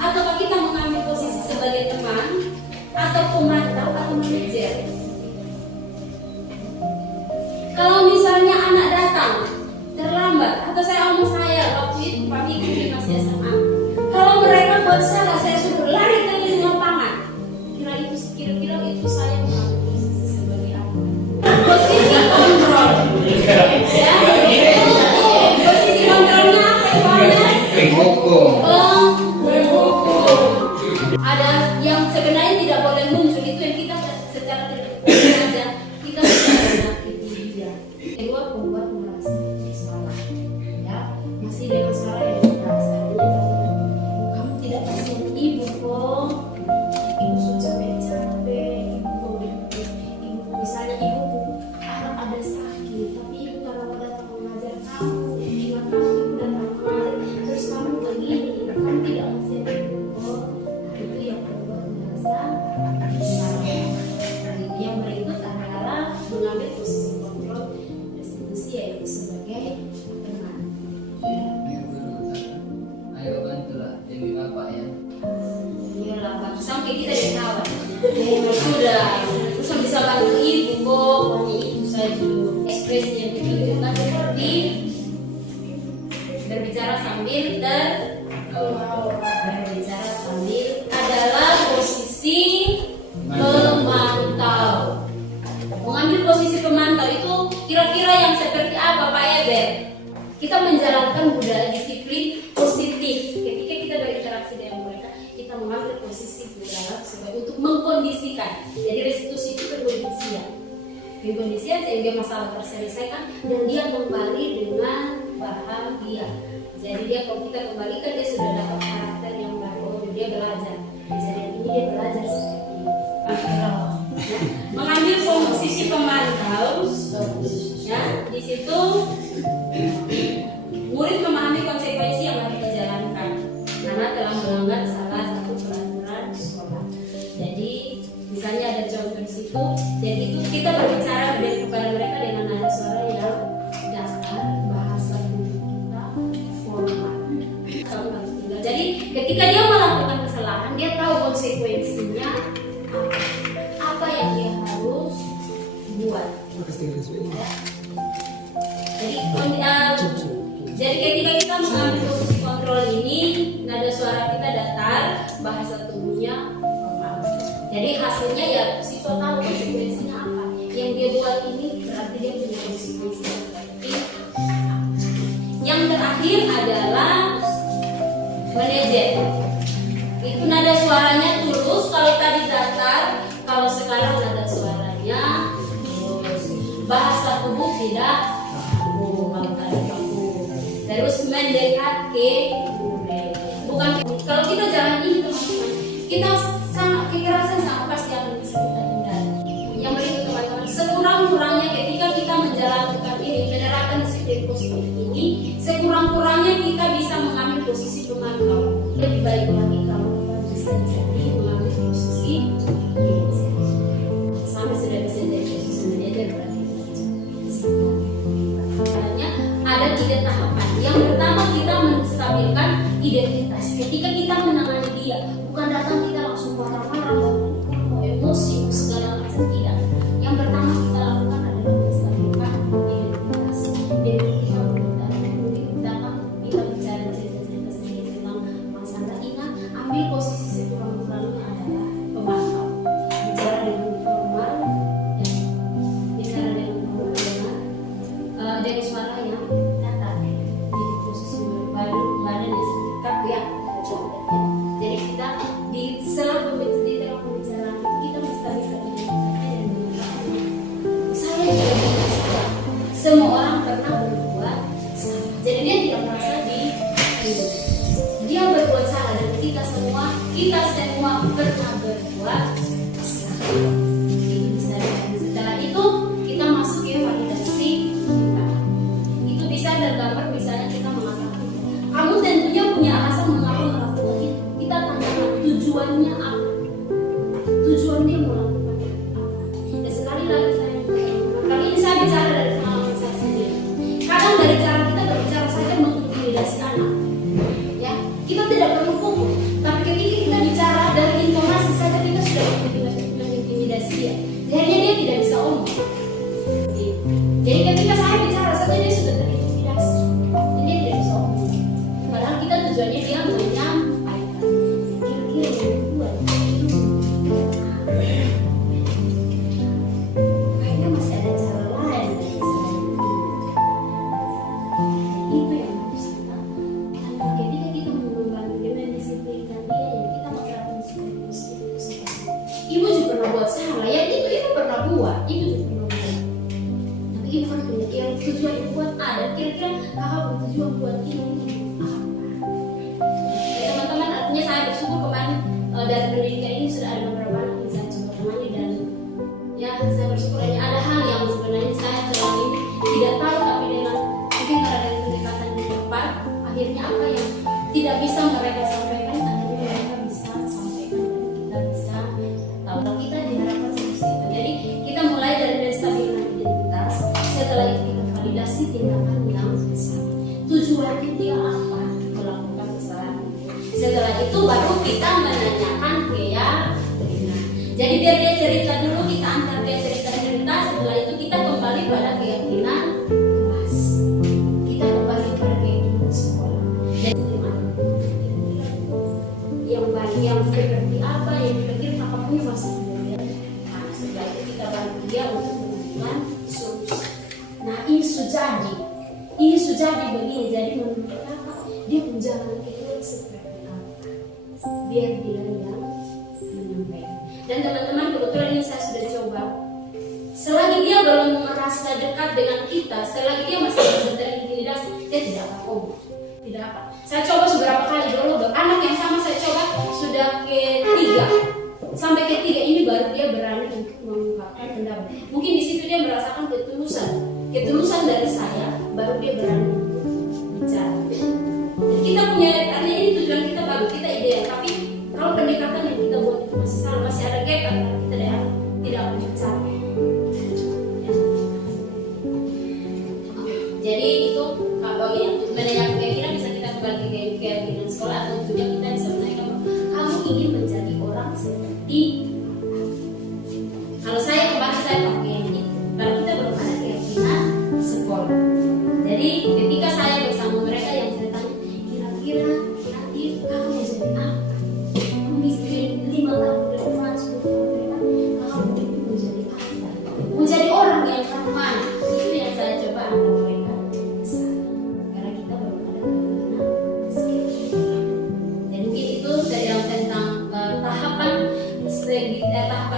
ataukah kita mengambil posisi sebagai teman, atau pemantau, atau manajer. Kalau misalnya anak datang terlambat, atau saya omong saya waktu itu Pak Miki masih SMA, kalau mereka buat salah, saya suruh lari keliling lapangan. Kira-kira itu saya mengambil posisi sebagai apa? Posisi kontrol. Ya, posisi kontrolnya apa ya? Penghukum. Ada yang sebenarnya tidak boleh muncul, itu yang kita secara tidak sengaja kita sudah menyakiti dia. Kedua, pembuat merasa bersalah. Ya, masih dengan salah yang merasa kamu tidak kasihan ibu kok. Ibu sudah capek, ibu misalnya ibu anak ada sakit, tapi ibu kalau datang mengajar kamu, ingat kamu ibu datang mengajar, terus kamu begini, kamu tidak masih ibu kok. Itu yang membuat merasa bersalah. Yang berikut adalah mengambil posisi kontrol restitusi, yaitu sebagai teman. Ayo bantulah demi bapak ya. Iyalah, Pak. Sampai kita dikawal. Sudah, terus bisa bantu ibu kok. Hanya itu saja. Ekspresi yang ditunjukkan seperti berbicara sambil berbicara sambil adalah posisi pemantau. Mengambil posisi pemantau itu kira-kira yang seperti apa Pak Eber? Kita menjalankan budaya disiplin positif. Ketika kita berinteraksi dengan mereka, kita mengambil posisi budaya sebagai untuk mengkondisikan. Jadi restitusi itu pengkondisian. Pengkondisian sehingga masalah terselesaikan dan dia kembali dengan bahagia. Jadi dia kalau kita kembalikan dia sudah dapat karakter yang baru, dia belajar. Jadi ini dia belajar seperti ini. Mengambil posisi pemantau, ya di situ murid memahami konsekuensi yang harus dijalankan karena telah melanggar salah satu peraturan sekolah. Jadi misalnya ada contoh di situ, jadi itu kita berbicara kepada mereka dengan nada suara yang datar, bahasa kita formal. Jadi ketika dia melakukan kesalahan, dia tahu konsekuensinya apa yang dia harus buat. Jadi ketika kita mengambil posisi kontrol ini, nada suara kita datar, bahasa tubuhnya formal. Jadi hasilnya ya siswa tahu konsekuensinya apa. Yang dia buat ini berarti dia punya konsekuensi seperti apa. Yang terakhir adalah manajer. Itu nada suaranya tulus, kalau tadi datar, kalau sekarang nada suaranya tulus. Bahasa tubuh tidak terus mendekat ke murid. Bukan kalau kita jalan ini teman-teman, kita sangat kekerasan sama pasti akan bisa kita hindari. Yang berikut teman-teman, sekurang-kurangnya ketika kita menjalankan ini, menerapkan disiplin positif ini, sekurang-kurangnya kita bisa mengambil posisi pemantau. Lebih baik lagi kalau kita bisa jadi mengambil posisi manajer. Sampai sudah bisa jadi posisi manajer berarti ada 3 tahapan. Yang pertama kita menstabilkan identitas. Ketika kita menangani dia, bukan datang kita langsung marah-marah, emosi, segala macam, tidak. Yang pertama kita lakukan adalah menstabilkan identitas. Dan kita datang kita bicara cerita-cerita sedikit tentang masalah. Ingat, ambil posisi sekurang-kurangnya adalah pemantau. Bicara dengan formal, bicara dengan formal dengan suara yang datar. Jadi posisi badan yang sekitar ya. Jadi kita di dalam pembicaraan kita menstabilkan identitasnya dan mengatakan saya juga tidak. Semua orang pernah berbuat salah. Jadi dia tidak merasa dia berbuat salah dan kita semua pernah berbuat salah. Jadi setelah itu kita masuk ke validasi. tujuan yang buat A dan kira-kira kakak bertujuan buat ini apa? Ya teman-teman, artinya saya bersyukur kemarin dari pendidikan ini sudah ada beberapa anak yang saya coba temani, dan ya saya bersyukur ada hal yang sebenarnya saya selama ini tidak tahu, tapi dengan mungkin karena dari pendekatan di depan, akhirnya apa yang tidak bisa mereka sampaikan akhirnya mereka bisa sampaikan, dan kita bisa tahu. Kita diharapkan seperti itu. Jadi kita mulai dari menstabilkan identitas, setelah itu kita validasi tindakan yang besar. Tujuannya dia apa melakukan kesalahan. Setelah itu baru kita menanyakan keyakinan. Jadi biar dia cerita dulu, kita antar dia cerita-cerita. Setelah itu kita kembali pada keyakinan kelas. Kita kembali pada keyakinan sekolah. Jadi yang baik, yang seperti apa, yang kira-kira kakak punya masalah. Nah, setelah itu kita bantu dia untuk menemukan solusi. Nah, ini sudah begini. Jadi menurut kakak dia menjalani kehidupan seperti apa? Biar dia yang menyampaikan. Dan teman-teman, kebetulan ini saya sudah coba. Selagi dia belum merasa dekat dengan kita, selagi dia masih merasa terintimidasi, dia tidak akan ngomong. Tidak apa. Saya coba beberapa kali dulu, anak yang sama saya coba sudah ketiga. Sampai ketiga ini baru dia berani untuk mengungkapkan pendapat. Mungkin di situ dia merasakan ketulusan dari saya, baru dia berani untuk bicara. Dan kita punya, artinya ini tujuan kita bagus, kita ideal. Tapi kalau pendekatan yang kita buat itu masih salah, masih ada gap antara kita dan tidak berbicara. Jadi itu bagian untuk menanyakan keyakinan, bisa kita kembali ke keyakinan sekolah, atau juga kita bisa menanyakan kamu ingin menjadi orang seperti kalau saya kemarin saya pakai yang itu. Kalau kita belum ada keyakinan sekolah. Jadi ketika saya bersama mereka yang saya tanya, kira-kira nanti kamu mau jadi apa? Kamu miskin 5 tahun ke depan, 10 tahun ke depan, kamu mau jadi apa? Mau jadi orang yang mana? Itu yang saya coba angkat mereka ke sana. Karena kita belum ada keyakinan sekolah. Dan mungkin itu tentang tahapan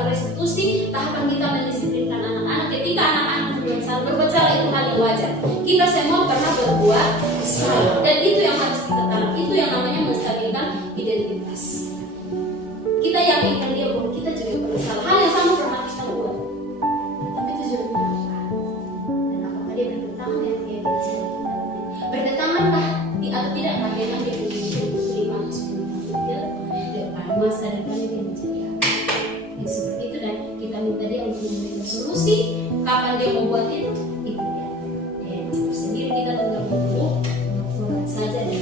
restitusi, tahapan kita mendisiplinkan anak-anak. Ketika anak-anak berbuat salah itu hal yang wajar. Kita semua pernah berbuat salah, dan itu yang harus kita tanam. Itu yang namanya menstabilkan identitas. Kita yakinkan dia bahwa kita juga pernah salah. Hal yang sama pernah kita buat. Tapi tujuannya apa? Dan apakah dia bertentangan dengan keyakinan kita? Bertentangankah atau tidak? Bagaimana dia menerima 10 tahun depan, masa depan dia menjadi apa? Seperti itu, dan kita minta dia untuk memberikan solusi. Kapan dia mau buat itu dia. Sendiri kita tinggal menunggu saja dan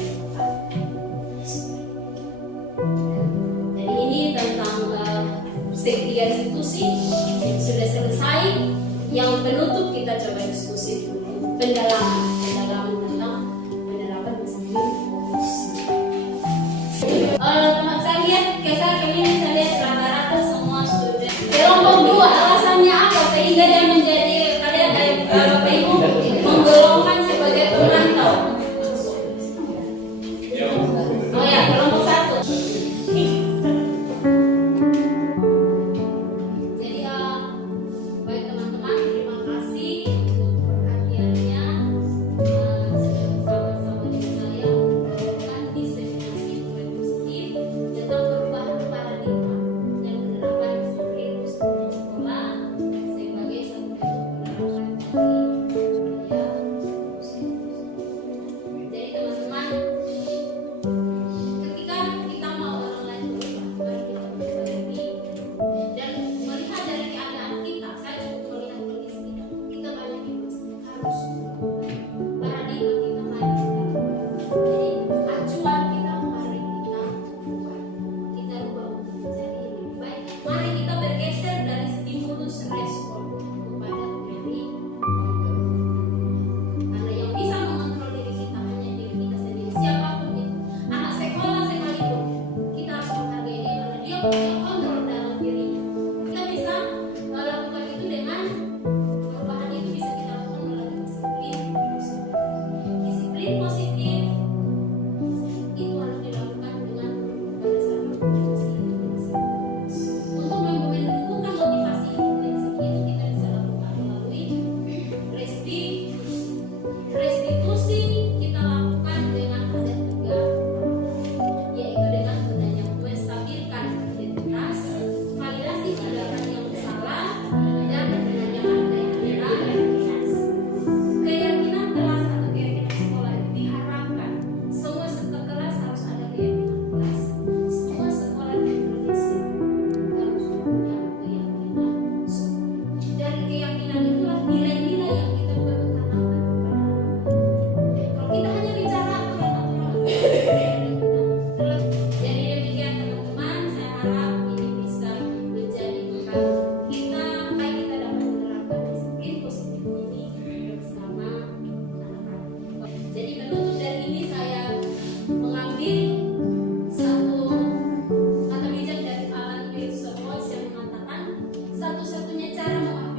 jadi ini tentang tiga institusi yang sudah selesai. Yang penutup kita coba diskusi dulu pendalaman tentang penerapan disiplin polisi. Teman saya lihat kemini saya lihat rata-rata semua student kelompok 2. Alasannya apa sehingga dia menjadi Bapak Ibu menggolongkan sebagai pemantau? Oh ya, kelompok 1. Jadi baik teman-teman, terima kasih untuk perhatiannya. cara mengatur